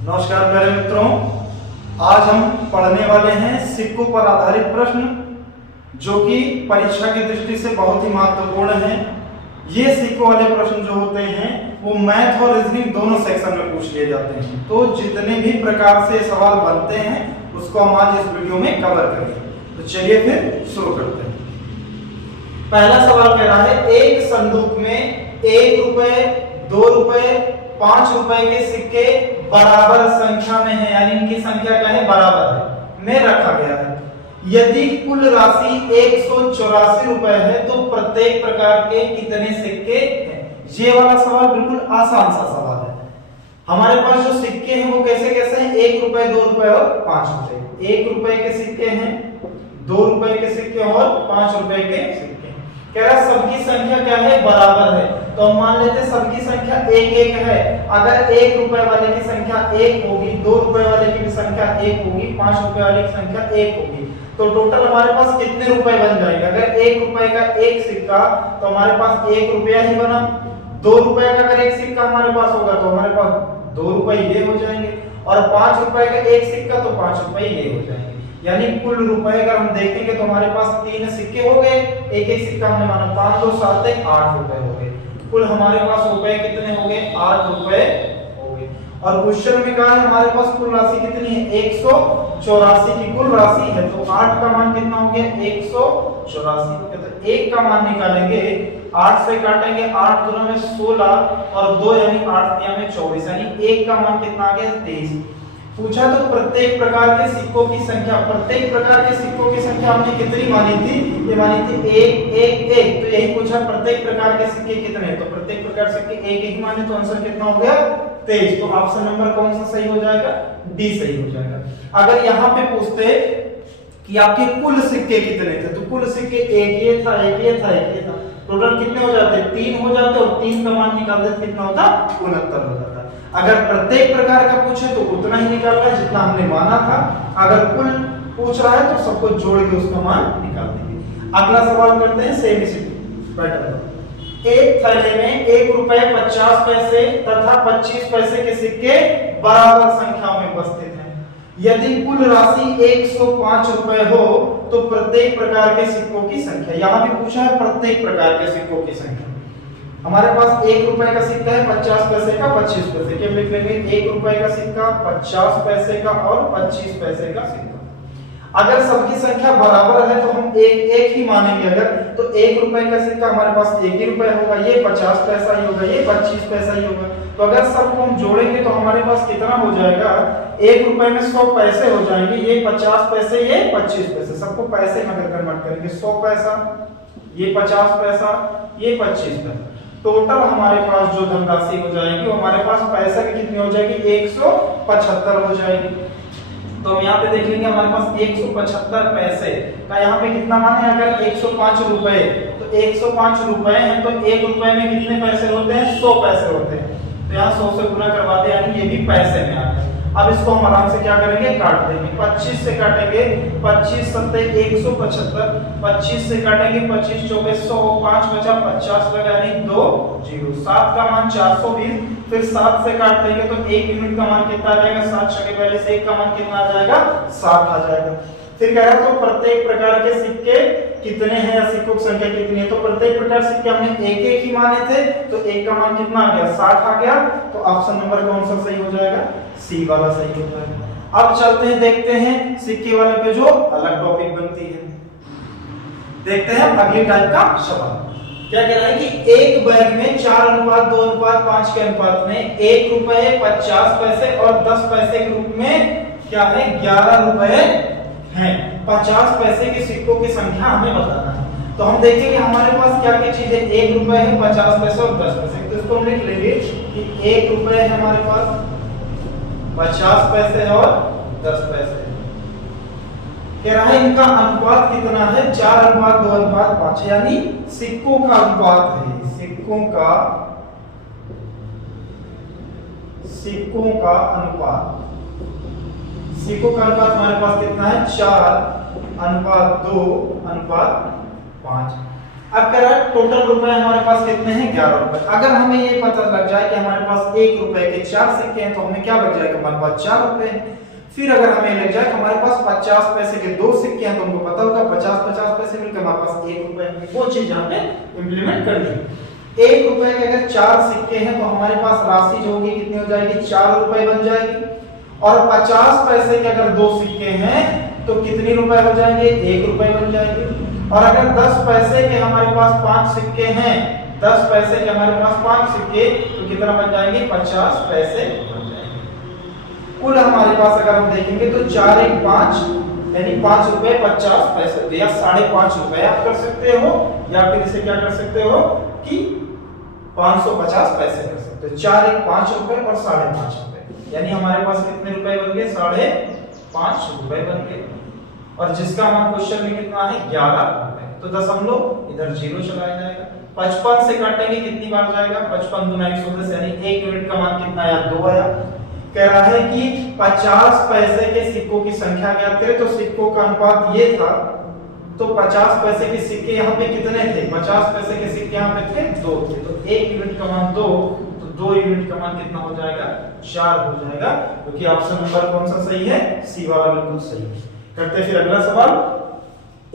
नमस्कार मेरे मित्रों, आज हम पढ़ने वाले हैं सिक्कों पर आधारित प्रश्न जो कि परीक्षा की दृष्टि से बहुत ही महत्वपूर्ण हैं। ये सिक्कों वाले प्रश्न जो होते हैं वो मैथ और रीजनिंग दोनों सेक्शन में पूछ लिए जाते हैं। तो जितने भी प्रकार से सवाल बनते हैं उसको हम आज इस वीडियो में कवर करेंगे। तो चलिए फिर शुरू करते हैं। पहला सवाल कह रहा है एक संदूक में 1 रुपए, 2 रुपए, 5 रुपए के सिक्के बराबर संख्या में है, यानी इनकी संख्या क्या है, बराबर है, में रखा गया है। यदि कुल राशि 184 रुपए है तो प्रत्येक प्रकार के कितने सिक्के हैं। ये वाला सवाल बिल्कुल आसान सा सवाल है। हमारे पास जो सिक्के हैं वो कैसे कैसे हैं, 1 रुपए, 2 रुपए और 5 रुपए। 1 रुपए के सिक्के हैं, 2 रुपए के सिक्के और 5 रुपए के सिक्के। कह रहा सबकी संख्या क्या है, बराबर है। तो हम मान लेते सबकी संख्या 1 है। अगर 1 रुपए वाले की संख्या 1 होगी, 2 रुपए वाले की भी संख्या 1 होगी, 5 रुपए वाले की संख्या 1 होगी, तो टोटल हमारे पास कितने रुपए बन जाएंगे। अगर 1 रुपए का एक सिक्का तो हमारे पास 1 रुपया ही बना। 2 रुपए का अगर एक सिक्का हमारे पास होगा तो हमारे पास 2 रुपए ये हो जाएंगे, और 5 रुपए का एक सिक्का तो 5 रुपए ये हो जाएंगे। यानी कुल रुपए अगर हम देखेंगे तो हमारे पास 3 सिक्के हो गए, एक एक सिक्का हमने माना 5 2 7 8 रुपए हो गए। कुल हमारे पास रुपए कितने हो गए, 8 रुपए हो गए। और क्वेश्चन में कहा है हमारे पास कुल राशि कितनी है, 184 की कुल राशि है। तो 8 का मान कितना हो गया, 184 हो गया। तो 1 का मान निकालेंगे, 8 से काटेंगे, 8 दूना में 16 और 2 यानी 8 तिया में 24, यानी 1 का मान कितना आ गया, 23। पूछा तो प्रत्येक प्रकार के सिक्कों की संख्या, प्रत्येक प्रकार के सिक्कों की संख्या हमने कितनी मानी थी, ये मानी थी 1 1 1। तो यही पूछा प्रत्येक प्रकार के सिक्के कितने, तो प्रत्येक प्रकार सिक्के 1 1 माने, तो आंसर कितना हो गया, 23। तो ऑप्शन नंबर कौन सा सही हो जाएगा, डी सही हो जाएगा। अगर यहाँ पे पूछते कि आपके कुल सिक्के कितने थे, तो कुल सिक्के एक ये था, एक ये था, एक ये था, टोटल कितने हो जाते, 3 हो जाते, और 3 का मान निकाल देते कितना होता, 69 हो जाता। अगर प्रत्येक प्रकार का पूछे तो उतना ही निकालना है जितना हमने माना था। अगर कुल पूछ रहा है तो सबको जोड़ के उसका मान निकाल देंगे। अगला सवाल करते हैं सेम इसी पैटर्न। एक थैले में 1 रुपए 50 पैसे तथा 25 पैसे के सिक्के बराबर संख्या में उपस्थित हैं। यदि कुल राशि 105 रुपए हो तो प्रत्येक प्रकार के सिक्कों की संख्या। यहाँ भी पूछा है प्रत्येक प्रकार के सिक्कों की संख्या। हमारे पास 1 रुपए का सिक्का है, 50 पैसे का, 25 पैसे के, लिख लेंगे 1 रुपए का सिक्का, 50 पैसे का और 25 पैसे का सिक्का। अगर सबकी संख्या बराबर है तो हम एक एक ही मानेंगे। अगर तो 1 रुपए का सिक्का हमारे पास 1 ही रुपए होगा, ये 50 पैसा ही होगा, ये 25 पैसा ही होगा। तो अगर सबको हम जोड़ेंगे तो हमारे पास कितना हो जाएगा, 1 रुपए में 100 पैसे हो जाएंगे, ये 50 पैसे, ये 25 पैसे। सबको पैसे में अगर कन्वर्ट करेंगे, 100 पैसा, ये 50 पैसा, ये 25 पैसा, टोटल हमारे पास जो धनराशि हो जाएगी वो हमारे पास पैसा की कितनी हो जाएगी, 175 हो जाएगी। तो हम यहाँ पे देख लेंगे हमारे पास 175 पैसे का यहाँ पे कितना मान है। अगर 105 रुपए, तो 105 रुपए हैं तो 1 रुपए में कितने पैसे होते हैं, 100 पैसे होते हैं। तो यहाँ 100 से गुना करवाते हैं, यानी ये भी पैसे में आ गए। अब इसको हम आराम से क्या करेंगे, काट देंगे। 25 से काटेंगे, 25 सत्ते 175, 25 से काटेंगे, 25 चौके 100, 5 बचा 50 लगा, यानी 2 0। 7 का मान 420, फिर 7 से काट देंगे तो 1 यूनिट का मान कितना आ जाएगा, 7 छके पहले से 1 का मान कितना आ जाएगा, 7 आ जाएगा। फिर कह रहा है तो प्रत्येक प्रकार के सिक्के कितने हैं या सिक्कों की संख्या कितनी है। तो प्रत्येक प्रकार सिक्के हमने एक एक ही माने थे, तो 1 का मान कितना आ गया, 60 आ गया। तो ऑप्शन नंबर कौन सा सही हो जाएगा, सी वाला सही हो जाएगा। अब चलते हैं, देखते हैं सिक्के वाले पे जो अलग टॉपिक बनती है। देखते हैं अगली टाइप का सवाल। क्या कह रहा है कि एक बैग में 4:2:5 के अनुपात में 1 रुपए 50 पैसे और 10 पैसे के रूप में क्या है, 11 रुपए हैं। 50 पैसे के सिक्कों की संख्या हमें बताना है। तो हम देखेंगे हमारे पास क्या क्या चीज है, 1 रुपए है, 50 पैसे और 10 पैसे। तो इसको हम लिख लेंगे कि 1 रुपए है हमारे पास, 50 पैसे और 10 पैसे। कह रहा है इनका अनुपात कितना है, 4:2:5, यानी सिक्कों का अनुपात है। सिक्कों का अनुपात, सिक्कों का अनुपात हमारे पास कितना है, 4:2:5। अब कह रहा है टोटल रुपए हमारे पास कितने हैं 11 रुपए। अगर हमें ये पता लग जाए कि हमारे पास 1 रुपए के 4 सिक्के हैं तो हमें क्या बच जाएगा, हमारे पास 4 रुपए हैं। फिर अगर हमें लग जाए कि हमारे पास 50 पैसे के 2 सिक्के हैं तो हमको पता होगा 50-50 पैसे मिलकर हमारे पास 1 रुपए है। वो चीज हमने इंप्लीमेंट कर दी। 1 रुपए के अगर 4 सिक्के हैं तो हमारे पास राशि जो होगी कितनी हो जाएगी, 4 रुपए बन जाएगी। और 50 पैसे के अगर 2 सिक्के हैं तो कितनी रुपए हो जाएंगे, 1 रुपए बन जाएंगे। और अगर 10 पैसे के हमारे पास 5 सिक्के हैं, 10 पैसे के हमारे पास 5 सिक्के तो कितना बन जाएंगे, 50 पैसे बन जाएंगे। कुल हमारे पास अगर हम देखेंगे तो 4 1 5 यानी 5 रुपए 50 पैसे या 5.5 रुपए आप कर सकते हो, या फिर इसे क्या कर सकते हो कि 550 पैसे कर सकते हो। 4 1 5 रुपए और 5.5 रुपए यानी हमारे पास कितने रुपए बन गए, 5.5 रुपए बन गए। और जिसका हमारा क्वेश्चन में कितना है 11 रुपए, तो दशमलव इधर 0 चलाया जाएगा। 55 से काटेंगे कितनी बार जाएगा, 55 गुना 110 यानी 1 यूनिट का मान कितना आया, 2 आया। कह रहा है कि 50 पैसे के सिक्कों की संख्या ज्ञात करें, तो सिक्कों का अनुपात ये था, तो 50 पैसे के सिक्के यहाँ पे कितने थे, 50 पैसे के सिक्के यहाँ पे थे 2 थे, तो 1 यूनिट का मान 2, तो 2 यूनिट का मान कितना हो जाएगा, 4 हो जाएगा, क्योंकि ऑप्शन नंबर कौन सा सही है, सी वाला बिल्कुल सही है। करते फिर अगला सवाल।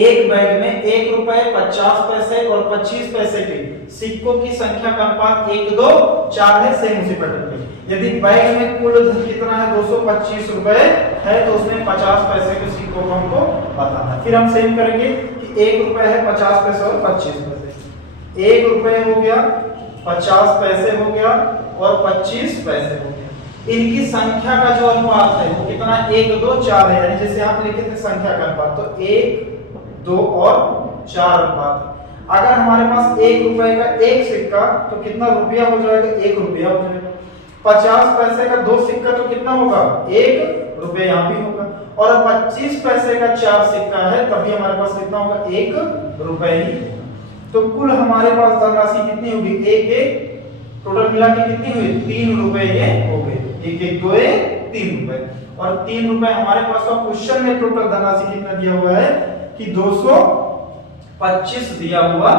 एक बैग में 1 रुपए 50 पैसे और 25 पैसे के सिक्कों की संख्या का अनुपात 1 2 4 है, सेम उसी पैटर्न में। यदि बैग में कुल धन कितना है 225 रुपए है तो उसमें 50 पैसे के सिक्कों को हमको बताना है। फिर हम सेम करेंगे कि 1 रुपए है 50 पैसे और 25 पैसे, 1 रुपए हो गया, 50 पैसे हो गया और 25 पैसे हो गया। इनकी संख्या का जो अनुपात है वो कितना, 1 2 4 है, यानी जैसे आप लिखे थे संख्या का अनुपात, तो 1 2 और 4 अनुपात। अगर हमारे पास 1 रुपए का 1 सिक्का तो कितना रुपया हो जाएगा, 1 रुपया हो जाएगा। 50 पैसे का 2 सिक्का तो कितना होगा, 1 रुपया यहाँ भी होगा। और 25 पैसे का 4 सिक्का है तभी हमारे पास कितना होगा, 1 रुपया ही होगा। तो कुल हमारे पास धनराशि कितनी होगी, 1 1 टोटल मिला के कितनी हुई, 3 रुपए ये हो गए, 1 1 2 3 रुपए। और 3 रुपए हमारे पास क्वेश्चन में टोटल धनराशि कितना दिया हुआ है कि 225 दिया हुआ,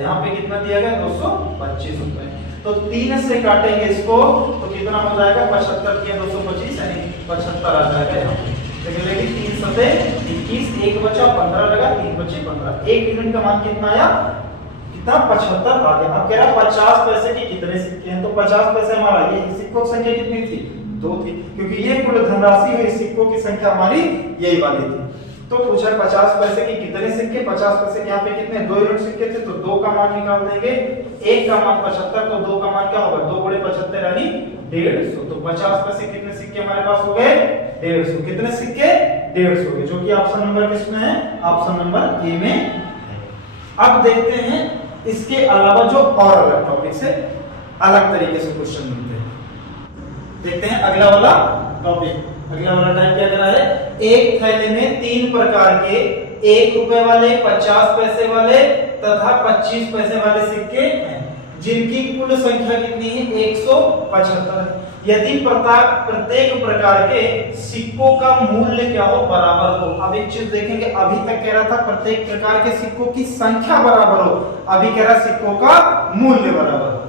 यहाँ पे कितना दिया गया, 225 रुपए। तो 3 से काटेंगे इसको तो कितना हो जाएगा, 75 किया 225 यानी 75 आ जाएगा यहाँ पे। तो मिलेगी 3 सते 21, 1 बचा 15 लगा, 3 बचे 15, 1 यूनिट का मान कितना आया, कितना 75 आ गया। अब कह रहा 50 पैसे के कितने सिक्के हैं, तो 50 पैसे हमारा ये सिक्कों की संख्या कितनी थी, 2 थी, क्योंकि ये कुल धनराशि हुई सिक्कों की संख्या हमारी यही वाली थी। तो पूछा 50 पैसे के कितने सिक्के, 50 पैसे के यहाँ पे कितने 2 यूनिट सिक्के थे, तो 2 का मान निकाल देंगे, 1 का मान 75, तो 2 का मान क्या होगा, 2 गुणे 75 यानी 150। तो 50 पैसे कितने सिक्के हमारे पास हो गए, 150। कितने सिक्के, 150 हो गए, जो कि ऑप्शन नंबर किसमें है, ऑप्शन नंबर ए में। अब देखते हैं इसके अलावा जो और अलग टॉपिक से अलग तरीके से क्वेश्चन मिलते हैं। देखते हैं अगला वाला टॉपिक। अगला वाला टाइप क्या कर रहा है, एक थैले में 3 प्रकार के 1 रुपए वाले, 50 पैसे वाले तथा 25 पैसे वाले सिक्के हैं, जिनकी कुल संख्या कितनी है, 175। यदि प्रत्येक प्रकार के सिक्कों का मूल्य क्या हो, बराबर हो। अब एक चीज देखेंगे, अभी तक कह रहा था प्रत्येक प्रकार के सिक्कों की संख्या बराबर हो, अभी कह रहा सिक्कों का मूल्य बराबर हो।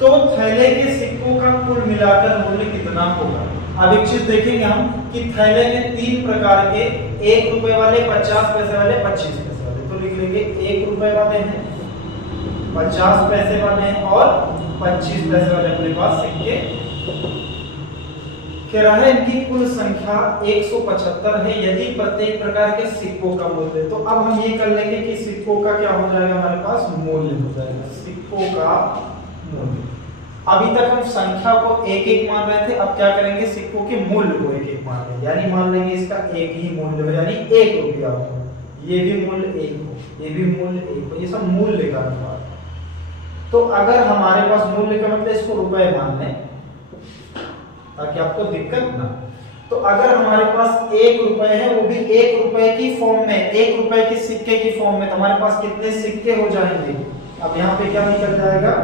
तो थैले के सिक्कों का कुल मिलाकर मूल्य कितना होगा। अब एक चीज देखेंगे हम कि थैले में 3 प्रकार के 1 रुपए वाले, 50 पैसे वाले, 25 पैसे वाले। तो लिख लेंगे 1 रुपए वाले हैं, 50 पैसे वाले हैं और 25 पैसे वाले अपने पास सिक्के। कह रहा है इनकी कुल संख्या 175 है यदि प्रत्येक प्रकार के सिक्कों का मूल्य। तो अब हम ये कर लेंगे कि सिक्कों का क्या हो जाएगा, हमारे पास मूल्य हो जाएगा, सिक्कों का मूल्य। अभी तक हम संख्या को 1 1 मान रहे थे, अब क्या करेंगे, सिक्कों के मूल्य को 1 1 मान लेंगे, यानी मान लेंगे इसका 1 ही मूल्य हो, यानी 1 रुपया हो, ये भी मूल्य 1 हो, ये भी मूल्य 1 हो, ये सब मूल्य का अनुपात। तो अगर हमारे पास मूल्य का मतलब इसको रुपए मान लें ताकि आपको दिक्कत ना। तो अगर हमारे पास 1 रुपए है, वो भी 1 रुपए की फॉर्म में, 1 रुपए के सिक्के की फॉर्म में, तो हमारे पास कितने सिक्के हो जाएंगे। अब यहाँ पे क्या निकल जाएगा,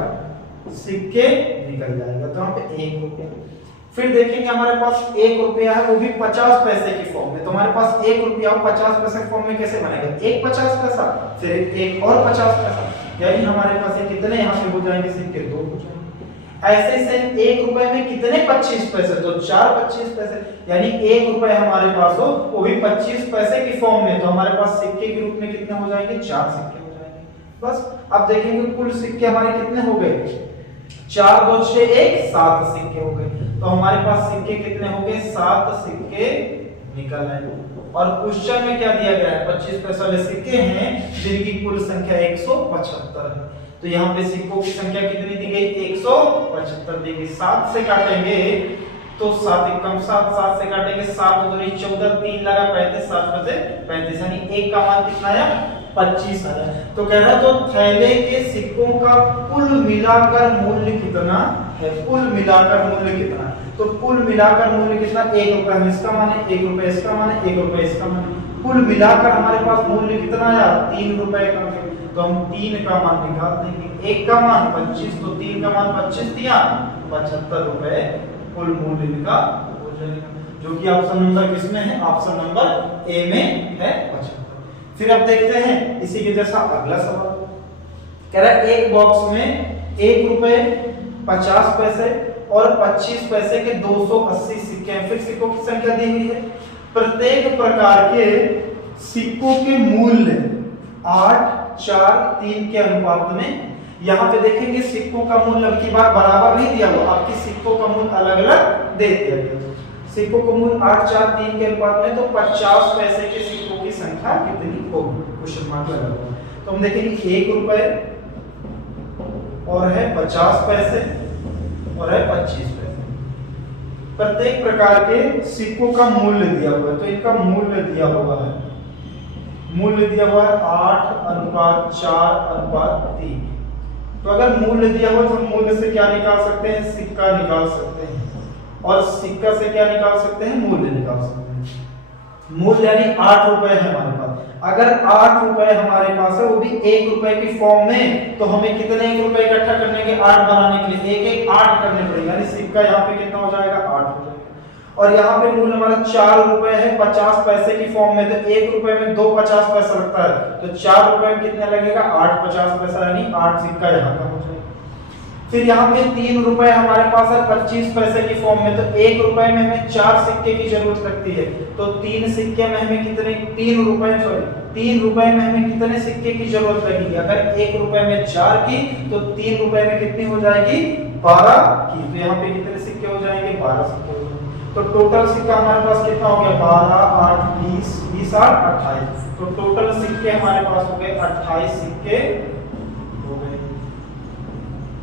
सिक्के निकल जाएगा, तो यहाँ पे 1 रुपया। फिर देखेंगे हमारे पास 1 रुपया है, वो भी 50 पैसे की फॉर्म में। तो हमारे पास 1 रुपया 50 पैसे की फॉर्म में कैसे बनेगा, एक 50 पैसा फिर एक और 50 पैसा, यानी हमारे पास ये कितने यहाँ पे हो जाएंगे, सिक्के 2 हो जाएंगे। ऐसे से 1 रुपए में कितने 25 पैसे, तो 4 25 पैसे, यानी 1 रुपए हमारे पास हो वो भी 25 पैसे की फॉर्म में। तो हमारे पास सिक्के के रूप में कितने हो जाएंगे, 4 सिक्के हो जाएंगे। बस अब देखेंगे कुल सिक्के हमारे कितने हो गए, 4 2 6 1 7 सिक्के हो गए। तो हमारे पास सिक्के कितने हो गए, 7 सिक्के निकल आए। और क्वेश्चन में क्या दिया गया है, 25 पैसे वाले सिक्के हैं जिनकी कुल संख्या 175 है। तो यहाँ पे सिक्कों की संख्या कितनी दी गई, 175 दी गई। 7 से काटेंगे तो 7 एकम 7, 7 से काटेंगे 7 दूनी 14, 3 लगा 35, 7 बचे 35, यानी 1 का मान कितना आया, 25 आया। तो कह रहा है तो थैले के सिक्कों का कुल मिलाकर मूल्य कितना है, कुल मिलाकर मूल्य कितना, तो कुल मिलाकर मूल्य कितना, 1 रुपए हम इसका माने, 1 रुपए इसका माने, 1 रुपए इसका माने, कुल मिलाकर हमारे पास मूल्य कितना आया, 3 रुपए का। तो हम 3 का मान निकाल देंगे, 1 का मान 25, तो 3 का मान 25 दिया, 75 रुपए कुल मूल्य का हो जाएगा, जो कि ऑप्शन नंबर किसमें है, ऑप्शन नंबर ए में है 75। फिर अब देखते हैं इसी के जैसा अगला सवाल, कह रहा है एक बॉक्स में 1 रुपए 50 पैसे और 25 पैसे के 280 सिक्के हैं। फिर सिक्कों की संख्या दी हुई है, प्रत्येक प्रकार के सिक्कों के मूल्य 8 4 3 के अनुपात में। यहाँ पे देखेंगे सिक्कों का मूल्य अब की बार बराबर नहीं दिया हुआ, आपकी सिक्कों का मूल्य अलग अलग दे दिया गया। सिक्कों का मूल्य 8 4 3 के अनुपात में, तो 50 पैसे के सिक्कों की संख्या कितनी होगी, क्वेश्चन मार्क लगा हुआ। तो हम देखेंगे 1 रुपए और है 50 पैसे और है 25 पैसे। प्रत्येक प्रकार के सिक्कों का मूल्य दिया हुआ है, तो इनका मूल्य दिया हुआ है, मूल्य दिया हुआ है 8:4:3। तो अगर मूल्य दिया हुआ तो मूल्य से क्या निकाल सकते हैं, सिक्का निकाल सकते हैं, और सिक्का से क्या निकाल सकते हैं, मूल्य निकाल सकते हैं। मूल्य यानी 8 रुपए है हमारे पास, अगर 8 रुपए हमारे पास है वो भी 1 रुपए की फॉर्म में, तो हमें कितने 1 रुपए इकट्ठा करने के 8 बनाने के लिए 1 1 8 करने पड़ेगा, यानी सिक्का यहाँ पे कितना हो जाएगा, 8 हो जाएगा। और यहाँ पे मूल्य हमारा 4 रुपए है 50 पैसे की फॉर्म में, तो 1 रुपए में 2 50 पैसा लगता है, तो 4 रुपए में कितना लगेगा, 8 50 पैसा, यानी 8 सिक्का यहाँ का हो जाएगा। फिर यहाँ पे 3 रुपए हमारे पास है 25 पैसे की फॉर्म में, तो 1 रुपए में हमें 4 सिक्के की जरूरत लगती है, तो 3 सिक्के में हमें कितने, 3 रुपए में हमें कितने सिक्के की जरूरत लगेगी, अगर 1 रुपए में 4 की, तो 3 रुपए में कितनी हो जाएगी, 12 की। तो यहाँ पे कितने सिक्के हो जाएंगे, 12 सिक्के हो जाएंगे। तो टोटल सिक्का हमारे पास कितना हो गया, 12 8 20 20 8 28। तो टोटल सिक्के हमारे पास हो गए 28 सिक्के हो गए।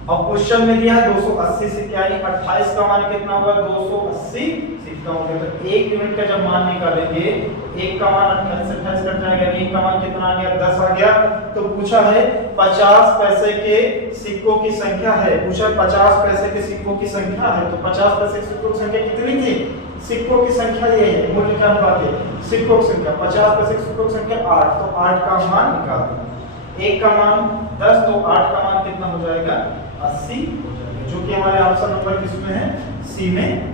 अब क्वेश्चन में दिया है 280 सिक्के, यानी 28 का मान कितना होगा, 280 सिक्का हो गया। तो 1 यूनिट का जब मान निकालेंगे, 1 का मान 28 से 28 कट जाएगा, 1 का मान कितना आ गया, 10 आ गया। तो पूछा है 50 पैसे के सिक्कों की संख्या है, पूछा 50 पैसे के सिक्कों की संख्या है, तो 50 पैसे के सिक्कों की संख्या कितनी थी, सिक्कों की संख्या ये है, मूल्य का अनुपात है, सिक्कों की संख्या 50 पैसे के सिक्कों की संख्या 8, तो 8 का मान निकाल देंगे, 1 का मान 10, तो 8 का मान कितना हो जाएगा, 80 हो जाएगा, जो कि हमारे ऑप्शन नंबर किसमें है, सी में।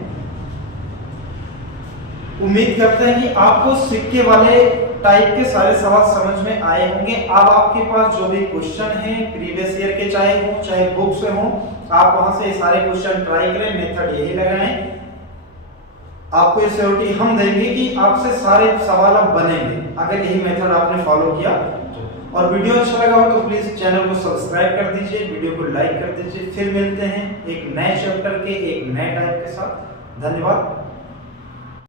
उम्मीद करते हैं कि आपको सिक्के वाले टाइप के सारे सवाल समझ में आए होंगे। अब आपके पास जो भी क्वेश्चन हैं प्रीवियस ईयर के चाहे बुक से हो, आप वहां से सारे क्वेश्चन ट्राई करें, मेथड यही लगाएं। आपको ये श्योरिटी हम देंगे कि आपसे सारे सवाल अब बनेंगे अगर यही मेथड आपने फॉलो किया। और वीडियो अच्छा लगा हो तो प्लीज चैनल को सब्सक्राइब कर दीजिए, वीडियो को लाइक कर दीजिए। फिर मिलते हैं एक नए चैप्टर के एक नए टाइप के साथ। धन्यवाद।